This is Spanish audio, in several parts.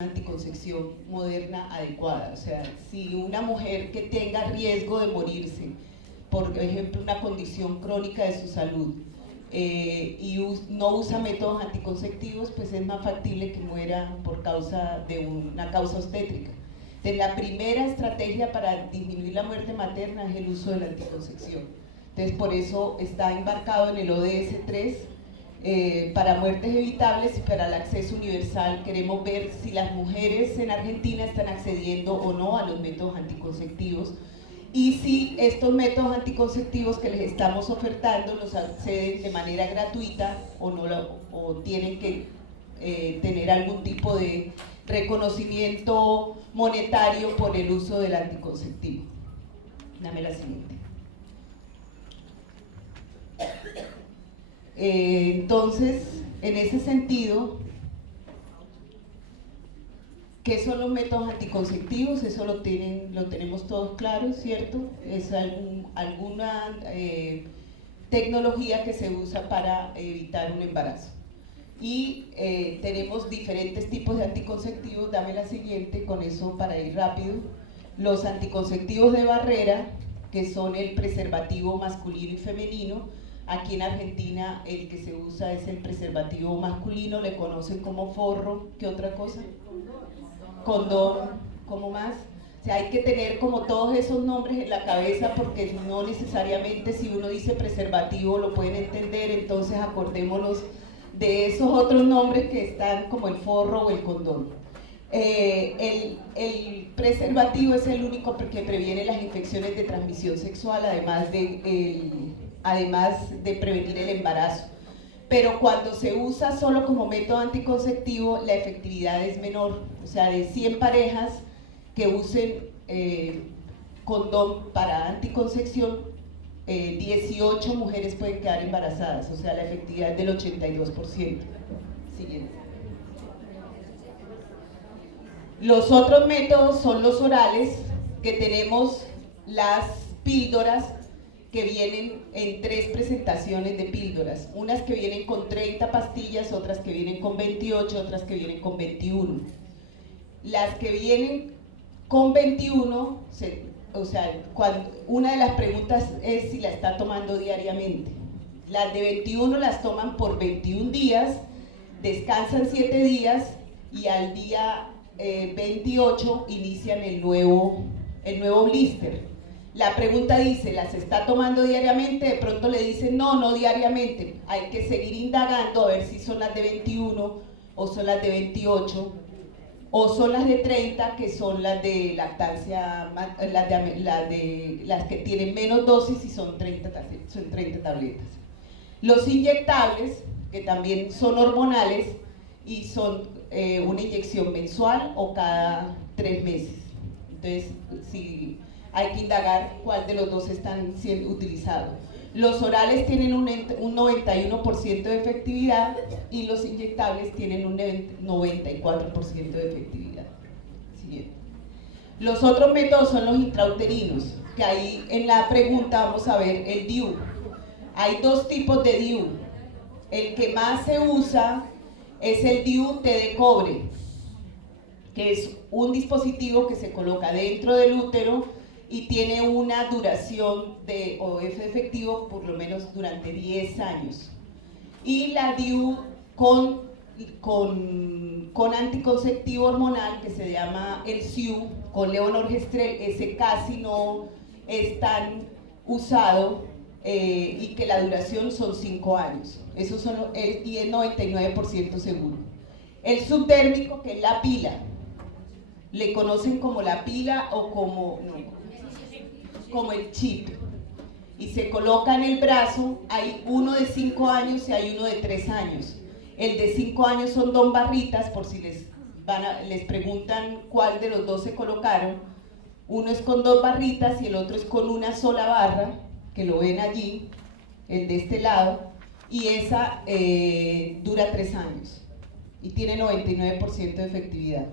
anticoncepción moderna adecuada. O sea, si una mujer que tenga riesgo de morirse, por ejemplo, una condición crónica de su salud, y no usa métodos anticonceptivos, pues es más factible que muera por causa de una causa obstétrica. Entonces, la primera estrategia para disminuir la muerte materna es el uso de la anticoncepción. Entonces, por eso está embarcado en el ODS 3, para muertes evitables y para el acceso universal. Queremos ver si las mujeres en Argentina están accediendo o no a los métodos anticonceptivos, y si estos métodos anticonceptivos que les estamos ofertando los acceden de manera gratuita o no, o tienen que tener algún tipo de reconocimiento monetario por el uso del anticonceptivo. Dame la siguiente. Entonces, en ese sentido, ¿qué son los métodos anticonceptivos? Eso lo tenemos todos claro, ¿cierto? Es alguna tecnología que se usa para evitar un embarazo. Y tenemos diferentes tipos de anticonceptivos. Dame la siguiente, con eso para ir rápido. Los anticonceptivos de barrera, que son el preservativo masculino y femenino. Aquí en Argentina el que se usa es el preservativo masculino, le conocen como forro. ¿Qué otra cosa? Condón. ¿Cómo más? O sea, hay que tener como todos esos nombres en la cabeza, porque no necesariamente si uno dice preservativo lo pueden entender. Entonces acordémonos de esos otros nombres que están, como el forro o el condón. El preservativo es el único que previene las infecciones de transmisión sexual, además de prevenir el embarazo. Pero cuando se usa solo como método anticonceptivo, la efectividad es menor. O sea, de 100 parejas que usen condón para anticoncepción, 18 mujeres pueden quedar embarazadas. O sea, la efectividad es del 82%. Siguiente. Los otros métodos son los orales, que tenemos las píldoras, que vienen en 3 presentaciones de píldoras, unas que vienen con 30 pastillas, otras que vienen con 28, otras que vienen con 21. Las que vienen con 21, una de las preguntas es si la está tomando diariamente. Las de 21 las toman por 21 días, descansan 7 días y al día 28 inician el nuevo blister. La pregunta dice, ¿las está tomando diariamente? De pronto le dicen, no diariamente. Hay que seguir indagando a ver si son las de 21 o son las de 28 o son las de 30, que son las de lactancia, las que tienen menos dosis y son 30 tabletas. Los inyectables, que también son hormonales y son una inyección mensual o cada 3 meses. Entonces, si hay que indagar cuál de los dos están siendo utilizados. Los orales tienen un 91% de efectividad y los inyectables tienen un 94% de efectividad. Siguiente. Los otros métodos son los intrauterinos, que ahí en la pregunta vamos a ver el DIU. Hay 2 tipos de DIU. El que más se usa es el DIU T de cobre, que es un dispositivo que se coloca dentro del útero y tiene una duración de OF efectivo por lo menos durante 10 años. Y la DIU con anticonceptivo hormonal, que se llama el SIU, con levonorgestrel, ese casi no es tan usado, y que la duración son 5 años. Eso y es 99% seguro. El subdérmico, que es la pila, le conocen como la pila o como el chip, y se coloca en el brazo. Hay uno de 5 años y hay uno de 3 años. El de 5 años son 2 barritas, por si les preguntan cuál de los dos se colocaron. Uno es con 2 barritas y el otro es con una sola barra, que lo ven allí, el de este lado, y esa dura 3 años y tiene 99% de efectividad.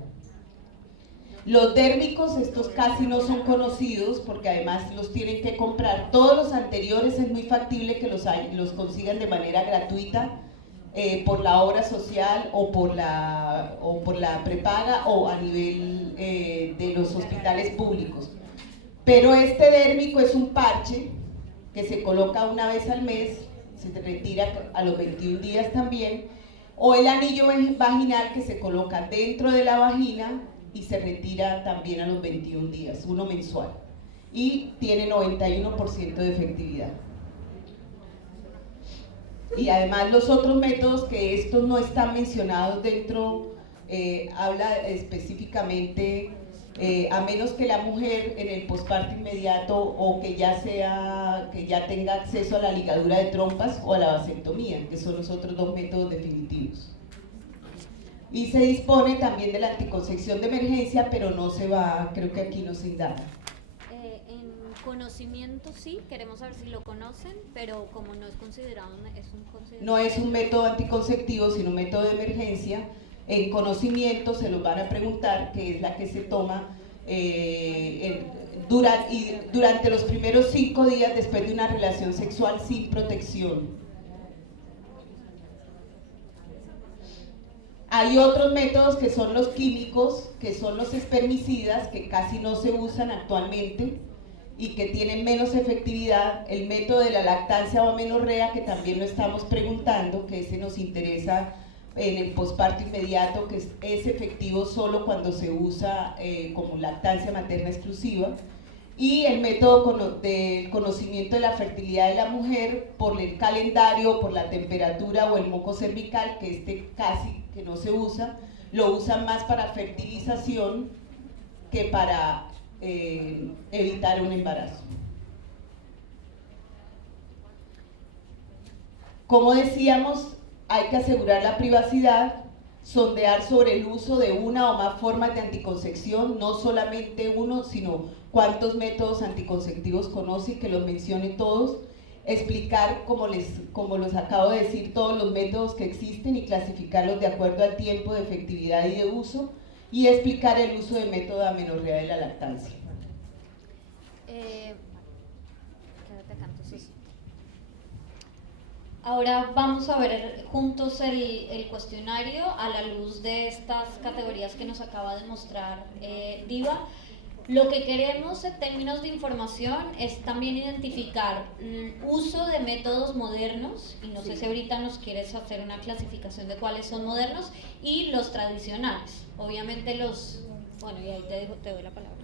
Los dérmicos, estos casi no son conocidos porque además los tienen que comprar. Todos los anteriores es muy factible que los consigan de manera gratuita por la obra social o por la prepaga o a nivel de los hospitales públicos. Pero este dérmico es un parche que se coloca una vez al mes, se retira a los 21 días también, o el anillo vaginal que se coloca dentro de la vagina y se retira también a los 21 días, uno mensual, y tiene 91% de efectividad. Y además los otros métodos que estos no están mencionados dentro, habla específicamente, a menos que la mujer en el posparto inmediato o que ya tenga acceso a la ligadura de trompas o a la vasectomía, que son los otros dos métodos definitivos. Y se dispone también de la anticoncepción de emergencia, pero no se va, creo que aquí no se indaga. Conocimiento sí, queremos saber si lo conocen, pero como no es considerado, no es un método anticonceptivo, sino un método de emergencia. En conocimiento se los van a preguntar, que es la que se toma durante los primeros 5 días después de una relación sexual sin protección. Hay otros métodos que son los químicos, que son los espermicidas, que casi no se usan actualmente y que tienen menos efectividad. El método de la lactancia o amenorrea, que también lo estamos preguntando, que ese nos interesa en el posparto inmediato, que es efectivo solo cuando se usa como lactancia materna exclusiva, y el método del conocimiento de la fertilidad de la mujer por el calendario, por la temperatura o el moco cervical, que casi que no se usa, lo usan más para fertilización que para evitar un embarazo. Como decíamos, hay que asegurar la privacidad, sondear sobre el uso de una o más formas de anticoncepción, no solamente uno, sino cuántos métodos anticonceptivos conoce y que los mencione todos, explicar, como les acabo de decir, todos los métodos que existen y clasificarlos de acuerdo al tiempo de efectividad y de uso, y explicar el uso del método de amenorrea de la lactancia. Ahora vamos a ver juntos el cuestionario a la luz de estas categorías que nos acaba de mostrar Diva. Lo que queremos en términos de información es también identificar el uso de métodos modernos, y no sé si ahorita nos quieres hacer una clasificación de cuáles son modernos, y los tradicionales. Obviamente bueno, y ahí te doy la palabra.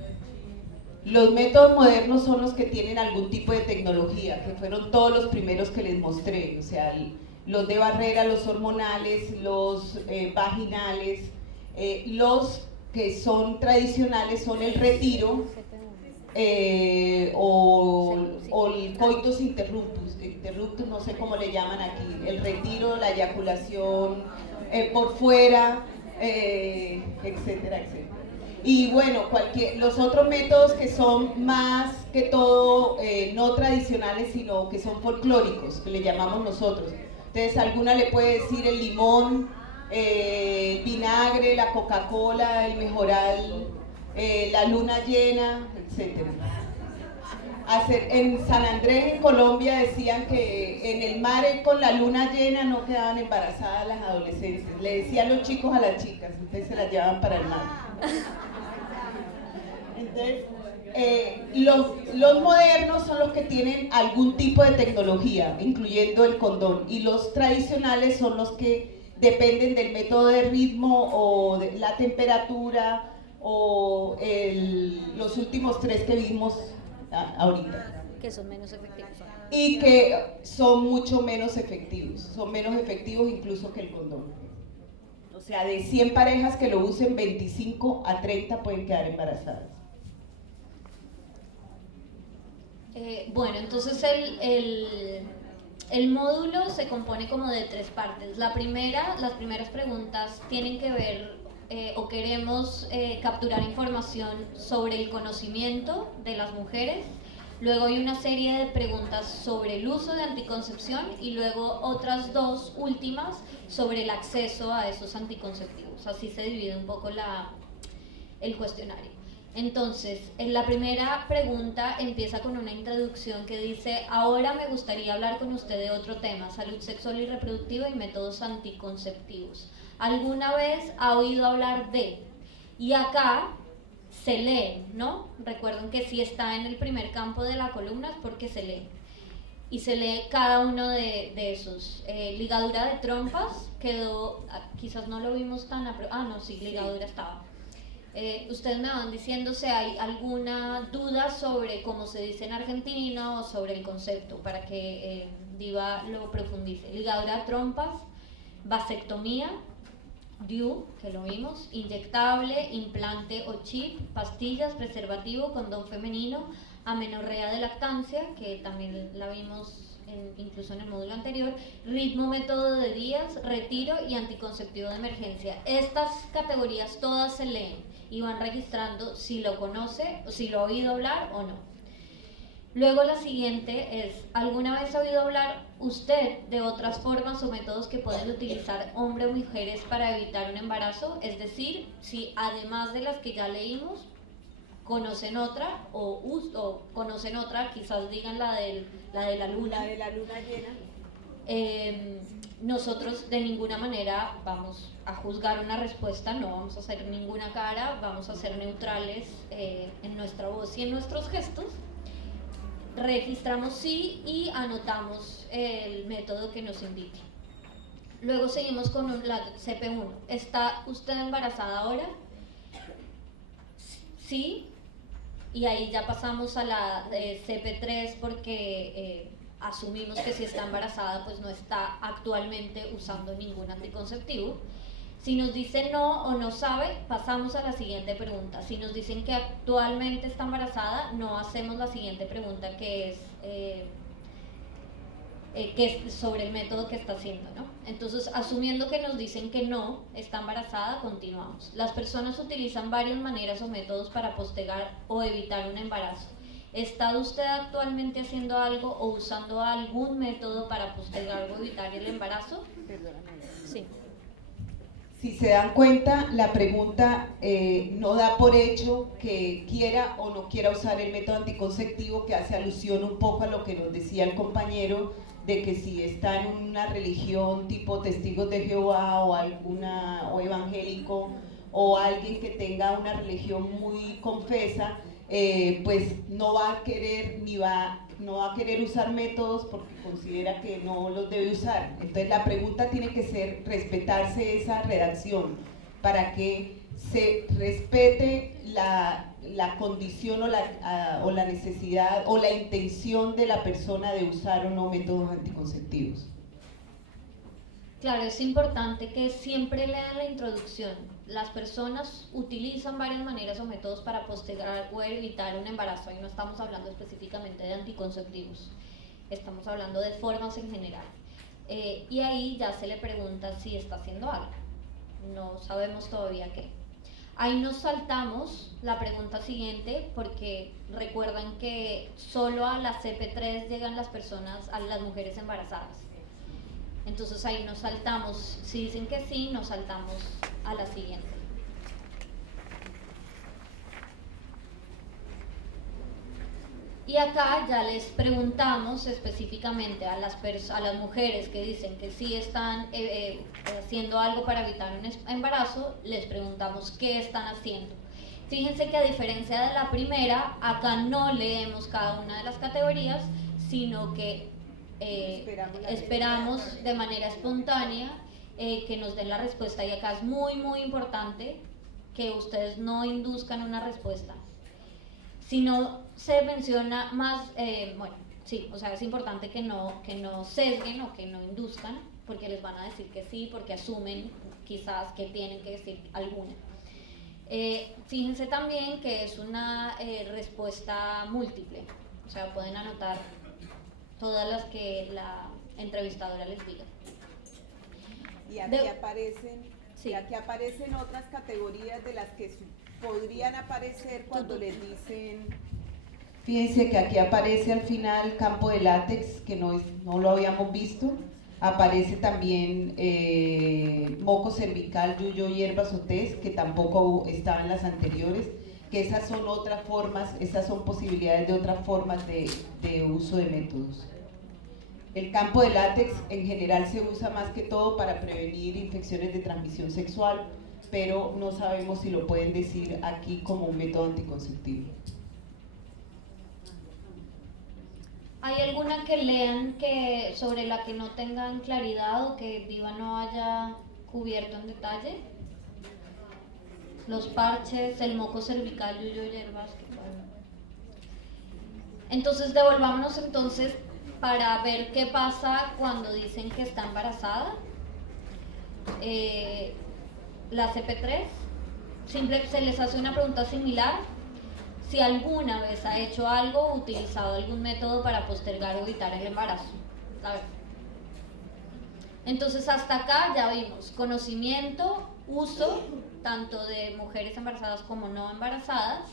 Los métodos modernos son los que tienen algún tipo de tecnología, que fueron todos los primeros que les mostré, o sea, los de barrera, los hormonales, los vaginales, los que son tradicionales son el retiro o el coitus interruptus, no sé cómo le llaman aquí, el retiro, la eyaculación por fuera, etcétera, etcétera. Y bueno, los otros métodos que son más que todo no tradicionales, sino que son folclóricos, que le llamamos nosotros. Entonces, alguna le puede decir el limón, el vinagre, la Coca-Cola, el mejoral, la luna llena, etc. En San Andrés, en Colombia, decían que en el mar con la luna llena no quedaban embarazadas las adolescentes. Le decían los chicos a las chicas, entonces se las llevaban para el mar. Entonces, los modernos son los que tienen algún tipo de tecnología, incluyendo el condón, y los tradicionales son los que dependen del método de ritmo o de la temperatura o los últimos 3 que vimos ahorita. Que son menos efectivos. Y que son mucho menos efectivos, son menos efectivos incluso que el condón. O sea, de 100 parejas que lo usen, 25 a 30 pueden quedar embarazadas. Bueno, entonces el módulo se compone como de 3 partes. Las primeras preguntas tienen que ver o queremos capturar información sobre el conocimiento de las mujeres. Luego hay una serie de preguntas sobre el uso de anticoncepción y luego otras 2 últimas sobre el acceso a esos anticonceptivos. Así se divide un poco el cuestionario. Entonces, en la primera pregunta empieza con una introducción que dice: ahora me gustaría hablar con usted de otro tema, salud sexual y reproductiva y métodos anticonceptivos. ¿Alguna vez ha oído hablar de? Y acá se lee, ¿no? Recuerden que si está en el primer campo de la columna es porque se lee. Y se lee cada uno de esos. Ligadura de trompas, quedó, quizás no lo vimos tan... no, sí, ligadura estaba. Ustedes me van diciendo si hay alguna duda sobre cómo se dice en argentino o sobre el concepto, para que Diva lo profundice. Ligadura de trompas, vasectomía, DIU, que lo vimos, inyectable, implante o chip, pastillas, preservativo, condón femenino, amenorrea de lactancia, que también la vimos incluso en el módulo anterior, ritmo, método de días, retiro y anticonceptivo de emergencia. Estas categorías todas se leen y van registrando si lo conoce, si lo ha oído hablar o no. Luego la siguiente es: ¿alguna vez ha oído hablar usted de otras formas o métodos que pueden utilizar hombres o mujeres para evitar un embarazo? Es decir, si además de las que ya leímos, conocen otra o conocen otra, quizás digan la de la luna. La de la luna llena. Nosotros de ninguna manera vamos a juzgar una respuesta, no vamos a hacer ninguna cara, vamos a ser neutrales en nuestra voz y en nuestros gestos. Registramos sí y anotamos el método que nos invite. Luego seguimos con la CP1. ¿Está usted embarazada ahora? Sí. Y ahí ya pasamos a la CP3 porque asumimos que si está embarazada pues no está actualmente usando ningún anticonceptivo. Si nos dicen no o no sabe, pasamos a la siguiente pregunta. Si nos dicen que actualmente está embarazada, no hacemos la siguiente pregunta, que es sobre el método que está haciendo, ¿no? Entonces, asumiendo que nos dicen que no está embarazada, continuamos. Las personas utilizan varias maneras o métodos para postergar o evitar un embarazo. ¿Está usted actualmente haciendo algo o usando algún método para postergar o evitar el embarazo? Sí. Si se dan cuenta, la pregunta no da por hecho que quiera o no quiera usar el método anticonceptivo, que hace alusión un poco a lo que nos decía el compañero, de que si está en una religión tipo Testigos de Jehová o evangélico, o alguien que tenga una religión muy confesa, pues no va a querer no va a querer usar métodos porque considera que no los debe usar. Entonces la pregunta tiene que ser respetarse esa redacción para que se respete la condición o la necesidad o la intención de la persona de usar o no métodos anticonceptivos. Claro, es importante que siempre lean la introducción. Las personas utilizan varias maneras o métodos para postergar o evitar un embarazo. Ahí no estamos hablando específicamente de anticonceptivos, estamos hablando de formas en general. Y ahí ya se le pregunta si está haciendo algo. No sabemos todavía qué. Ahí nos saltamos la pregunta siguiente porque recuerdan que solo a la CP3 llegan las mujeres embarazadas. Entonces ahí nos saltamos, si dicen que sí, nos saltamos a la siguiente. Y acá ya les preguntamos específicamente a las mujeres que dicen que sí están haciendo algo para evitar un embarazo, les preguntamos qué están haciendo. Fíjense que a diferencia de la primera, acá no leemos cada una de las categorías, sino que esperamos de manera espontánea que nos den la respuesta. Y acá es muy muy importante que ustedes no induzcan una respuesta. Si no se menciona más, es importante que no sesguen o que no induzcan, porque les van a decir que sí, porque asumen quizás que tienen que decir alguna. Fíjense también que es una respuesta múltiple, o sea, pueden anotar todas las que la entrevistadora les diga. Y aquí aparecen otras categorías de las que podrían aparecer cuando les dicen... Fíjense que aquí aparece al final campo de látex, que no lo habíamos visto. Aparece también moco cervical, yuyo, hierbas o test, que tampoco estaba en las anteriores. que esas son otras formas, esas son posibilidades de otras formas de uso de métodos. El campo de látex en general se usa más que todo para prevenir infecciones de transmisión sexual, pero no sabemos si lo pueden decir aquí como un método anticonceptivo. ¿Hay alguna que lean que sobre la que no tengan claridad o que Diva no haya cubierto en detalle? Los parches, el moco cervical, yuyo, hierbas. Entonces devolvámonos entonces para ver qué pasa cuando dicen que está embarazada. La CP3, se les hace una pregunta similar. Si alguna vez ha hecho algo o utilizado algún método para postergar o evitar el embarazo. A ver. Entonces hasta acá ya vimos conocimiento, uso, tanto de mujeres embarazadas como no embarazadas.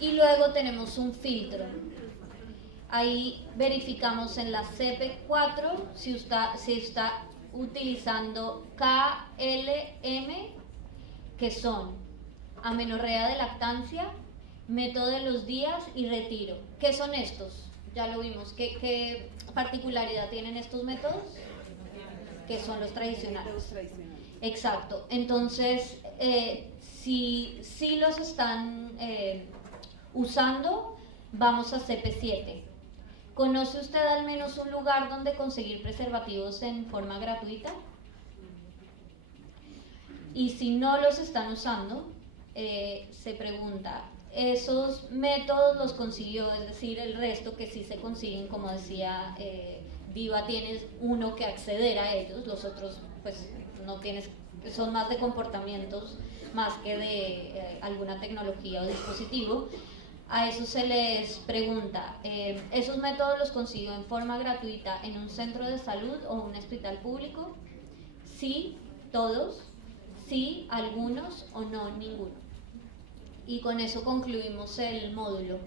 Y luego tenemos un filtro. Ahí verificamos en la CP4 si está utilizando KLM, que son amenorrea de lactancia, método de los días y retiro. ¿Qué son estos? Ya lo vimos. ¿Qué particularidad tienen estos métodos? Que son los tradicionales. Exacto. Entonces, si los están usando, vamos a CP7. ¿Conoce usted al menos un lugar donde conseguir preservativos en forma gratuita? Y si no los están usando, se pregunta, ¿esos métodos los consiguió? Es decir, el resto que sí se consiguen, como decía Diva, tienes uno que acceder a ellos, los otros pues no tienes, son más de comportamientos más que de alguna tecnología o dispositivo. A eso se les pregunta, ¿esos métodos los consiguió en forma gratuita en un centro de salud o un hospital público? Sí, todos. Sí, algunos o no, ninguno. Y con eso concluimos el módulo.